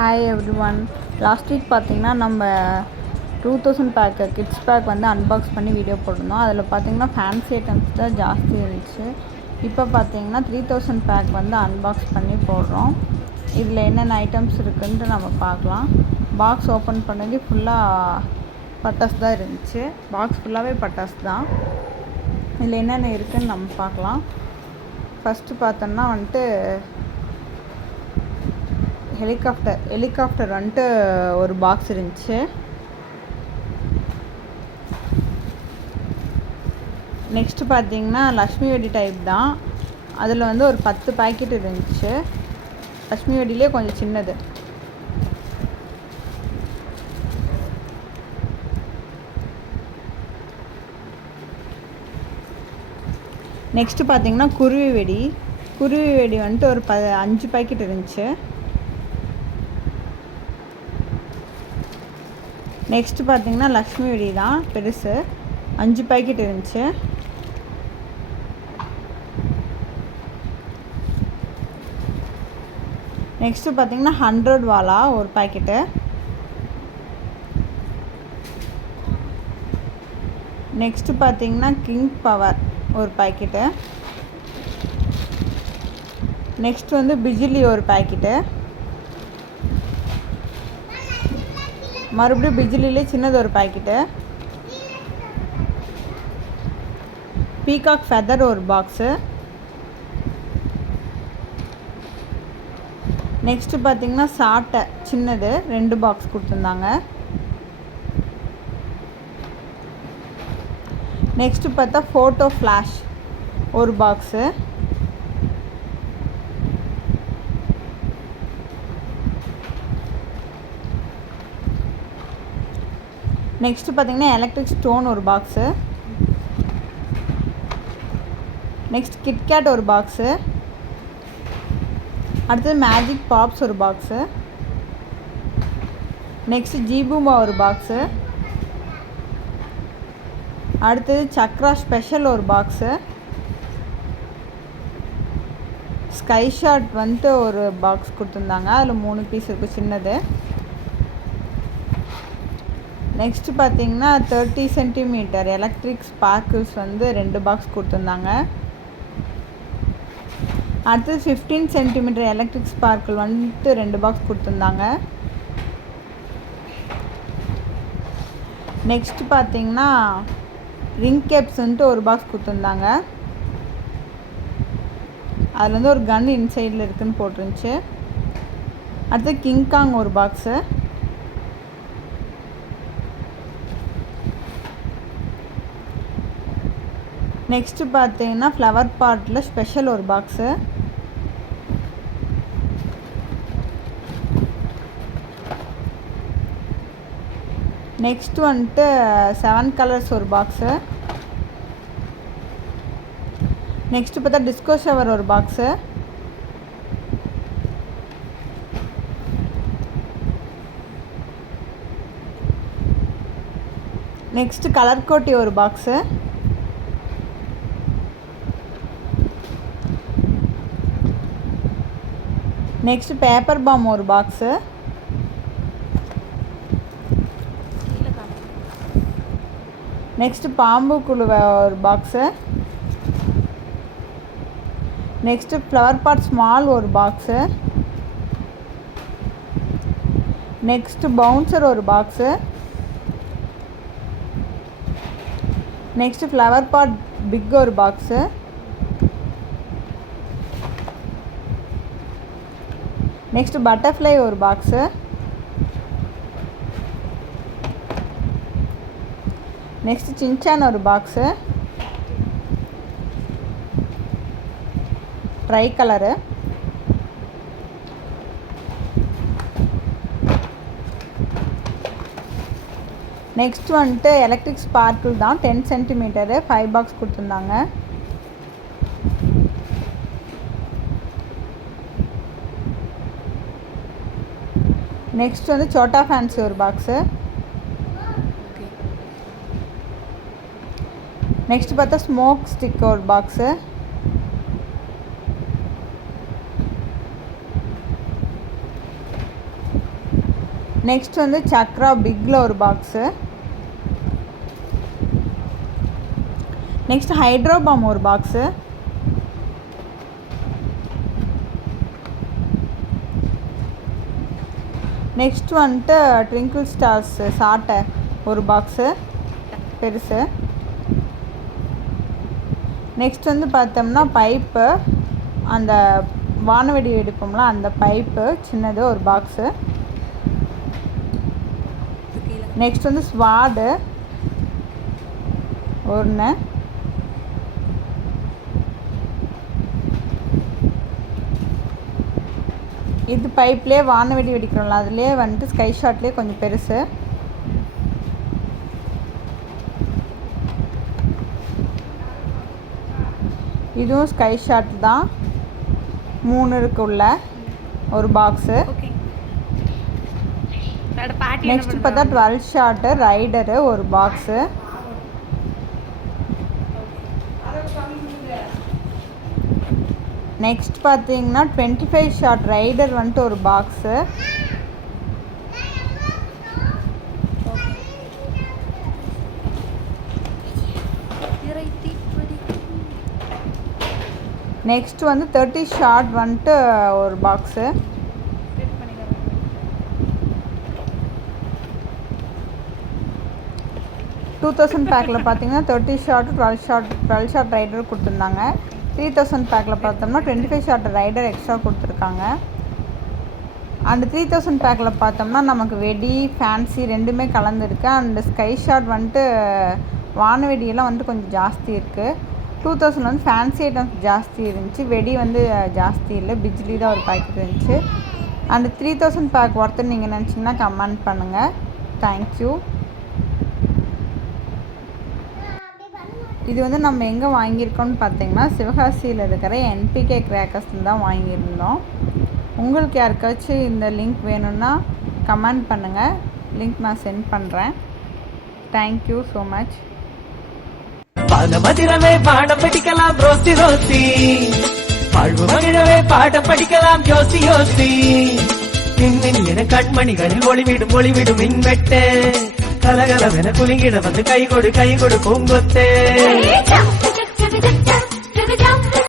Hi every one. Last week பார்த்திங்கன்னா நம்ம 2000 bag kids back வந்து அன்பாக்ஸ் பண்ணி வீடியோ போட்டிருந்தோம். அதில் பார்த்திங்கன்னா ஃபேன்சி ஐட்டம்ஸ் தான் ஜாஸ்தி இருந்துச்சு. இப்போ பார்த்திங்கன்னா 3000 பேக் வந்து அன்பாக்ஸ் பண்ணி போடுறோம். இதில் என்னென்ன ஐட்டம்ஸ் இருக்குதுன்ட்டு நம்ம பார்க்கலாம். பாக்ஸ் ஓப்பன் பண்ணி ஃபுல்லாக பட்டாசு தான் இருந்துச்சு. பாக்ஸ் ஃபுல்லாகவே பட்டாசு தான். இதில் என்னென்ன இருக்குதுன்னு நம்ம பார்க்கலாம். ஃபஸ்ட்டு பார்த்தோம்னா வந்துட்டு ஹெலிகாப்டர் வந்துட்டு ஒரு பாக்ஸ் இருந்துச்சு. நெக்ஸ்ட்டு பார்த்தீங்கன்னா லக்ஷ்மி வெடி டைப் தான். அதில் வந்து ஒரு 10 பாக்கெட் இருந்துச்சு. லக்ஷ்மி வெடியிலே கொஞ்சம் சின்னது. நெக்ஸ்ட்டு பார்த்தீங்கன்னா குருவி வெடி வந்துட்டு ஒரு 5 பாக்கெட் இருந்துச்சு. நெக்ஸ்ட்டு பார்த்திங்கன்னா லக்ஷ்மி வெடி தான் பெருசு, 5 பாக்கெட் இருந்துச்சு. நெக்ஸ்ட்டு பார்த்திங்கன்னா 100 வாலா ஒரு பாக்கெட்டு. நெக்ஸ்ட்டு பார்த்திங்கன்னா கிங் பவர் ஒரு பாக்கெட்டு. நெக்ஸ்ட் வந்து பிஜிலி ஒரு பாக்கெட்டு. மறுபடியும் பிஜிலிலே சின்னது ஒரு பாக்கெட்டு. பீகாக் ஃபெதர் ஒரு பாக்ஸு. நெக்ஸ்ட்டு பார்த்திங்கன்னா சாட்டை சின்னது 2 பாக்ஸ் கொடுத்துருந்தாங்க. நெக்ஸ்ட்டு பார்த்தா ஃபோட்டோ ஃப்ளாஷ் ஒரு பாக்ஸு. நெக்ஸ்ட்டு பார்த்திங்கன்னா எலக்ட்ரிக் ஸ்டோன் ஒரு பாக்ஸு. நெக்ஸ்ட் கிட்கேட் ஒரு பாக்ஸு. அடுத்தது மேஜிக் பாப்ஸ் ஒரு பாக்ஸு. நெக்ஸ்ட்டு ஜீபூமா ஒரு பாக்ஸு. அடுத்தது சக்ரா ஸ்பெஷல் ஒரு பாக்ஸு. ஸ்கை ஷாட் வந்துட்டு ஒரு பாக்ஸ் கொடுத்துருந்தாங்க. அதில் 3 பீஸ் இருக்குது சின்னது. நெக்ஸ்ட்டு பார்த்திங்கன்னா 30 சென்டிமீட்டர் எலக்ட்ரிக் ஸ்பார்க்கிள்ஸ் வந்து 2 பாக்ஸ் கொடுத்துருந்தாங்க. அடுத்தது 15 சென்டிமீட்டர் எலக்ட்ரிக் ஸ்பார்க்கிள் வந்துட்டு 2 பாக்ஸ் கொடுத்துருந்தாங்க. நெக்ஸ்ட்டு பார்த்திங்கன்னா ரிங் கேப்ஸ் வந்துட்டு ஒரு பாக்ஸ் கொடுத்துருந்தாங்க. அதில் வந்து ஒரு கன் இன்சைடில் இருக்குதுன்னு போட்டிருந்துச்சு. அடுத்து கிங்காங் ஒரு பாக்ஸு. நெக்ஸ்ட்டு பார்த்தீங்கன்னா ஃப்ளவர் பாட்டில் ஸ்பெஷல் ஒரு பாக்ஸு. நெக்ஸ்ட்டு வந்துட்டு 7 கலர்ஸ் ஒரு பாக்ஸு. நெக்ஸ்ட்டு பார்த்தா டிஸ்கோ ஷவர் ஒரு பாக்ஸு. நெக்ஸ்ட்டு கலர் கோட்டி ஒரு பாக்ஸு. நெக்ஸ்ட் பேப்பர் பாம் ஒரு பாக்ஸு. நெக்ஸ்ட் பாம்பு குழுவை ஒரு box. Next flower pot small ஒரு பாக்ஸு. நெக்ஸ்ட் பவுன்சர் ஒரு box. Next flower pot big ஒரு பாக்ஸு. நெக்ஸ்ட் பட்டர்ஃப்ளை ஒரு பாக்ஸு. நெக்ஸ்ட் சின்சான் ஒரு பாக்ஸு ட்ரை கலரு. நெக்ஸ்ட் வந்துட்டு எலக்ட்ரிக் ஸ்பார்க்கிள் தான் 10 சென்டிமீட்டரு 5 பாக்ஸ் கொடுத்துருந்தாங்க. நெக்ஸ்ட் வந்து சோட்டா ஃபேன்சி ஒரு பாக்ஸு. நெக்ஸ்ட் பார்த்தா ஸ்மோக் ஸ்டிக் ஒரு பாக்ஸு. நெக்ஸ்ட் வந்து சக்ரா பிக்ல ஒரு பாக்ஸு. நெக்ஸ்ட் ஹைட்ரோபாம் ஒரு பாக்ஸு. நெக்ஸ்ட் வந்துட்டு ட்விங்கிள் ஸ்டார்ஸ் சாட்டை ஒரு பாக்ஸு பெருசு. நெக்ஸ்ட் வந்து பார்த்தோம்னா பைப்பு, அந்த வானவெடி வெடிப்போம்ல அந்த பைப்பு சின்னது ஒரு பாக்ஸு. நெக்ஸ்ட் வந்து ஸ்வாடு ஒன்று. இது பைப்லேயே வானவெடி வெடிக்கிறோம்ல அதுலேயே வந்துட்டு ஸ்கை ஷாட்லேயே கொஞ்சம் பெருசு. இதுவும் ஸ்கை ஷாட் தான், 3 இருக்குள்ள ஒரு பாக்ஸு. நெக்ஸ்ட் பார்த்தா 12 ஷாட்டு ரைடரு ஒரு பாக்ஸு. நெக்ஸ்ட் பார்த்தீங்கன்னா 25 ஷாட் ரைடர் வந்துட்டு ஒரு பாக்ஸு. நெக்ஸ்ட் வந்து 30 ஷாட் வந்துட்டு ஒரு பாக்ஸு. டூ 2000 பேக்கில் பார்த்தீங்கன்னா 30 ஷாட்டு 12 ஷாட் ரைடர் கொடுத்துருந்தாங்க. 3000 பேக்கில் பார்த்தோம்னா 25 ஷாட் ரைடர் எக்ஸ்ட்ரா கொடுத்துருக்காங்க. அண்டு 3000 பேக்கில் பார்த்தோம்னா நமக்கு வெடி ஃபேன்சி ரெண்டுமே கலந்துருக்கு. அண்டு ஸ்கை ஷாட் வந்துட்டு வானவெடியெல்லாம் வந்துட்டு கொஞ்சம் ஜாஸ்தி இருக்குது. 2000 வந்து ஃபேன்சி ஐட்டம்ஸ் ஜாஸ்தி இருந்துச்சு, வெடி வந்து ஜாஸ்தி இல்லை, பிஜ்லி தான் ஒரு பாக்கெட் இருந்துச்சு. அண்டு 3000 பேக் ஒர்த்துன்னு நீங்கள் நினச்சிங்கன்னா கமெண்ட் பண்ணுங்கள். தேங்க்யூ. இது வந்து நம்ம எங்கே வாங்கியிருக்கோம்னு பார்த்தீங்கன்னா சிவகாசியில் இருக்கிற என்பிகே கிராக்கர்ஸில் தான் வாங்கியிருந்தோம். உங்களுக்கு யாருக்காச்சும் இந்த லிங்க் வேணும்னா கமெண்ட் பண்ணுங்கள், லிங்க் நான் சென்ட் பண்ணுறேன். Thank you so much. மதிரவே பாடம் படிக்கலாம் ரோசி ரோசி, வாழ்வு மகிழவே பாடம் படிக்கலாம் யோசி யோசி. என கண்மணிகளில் ஒளிவிடும் மின்வெட்டு, கலகலவென குலுங்கிட வந்து கை கொடு பூங்கொத்தே.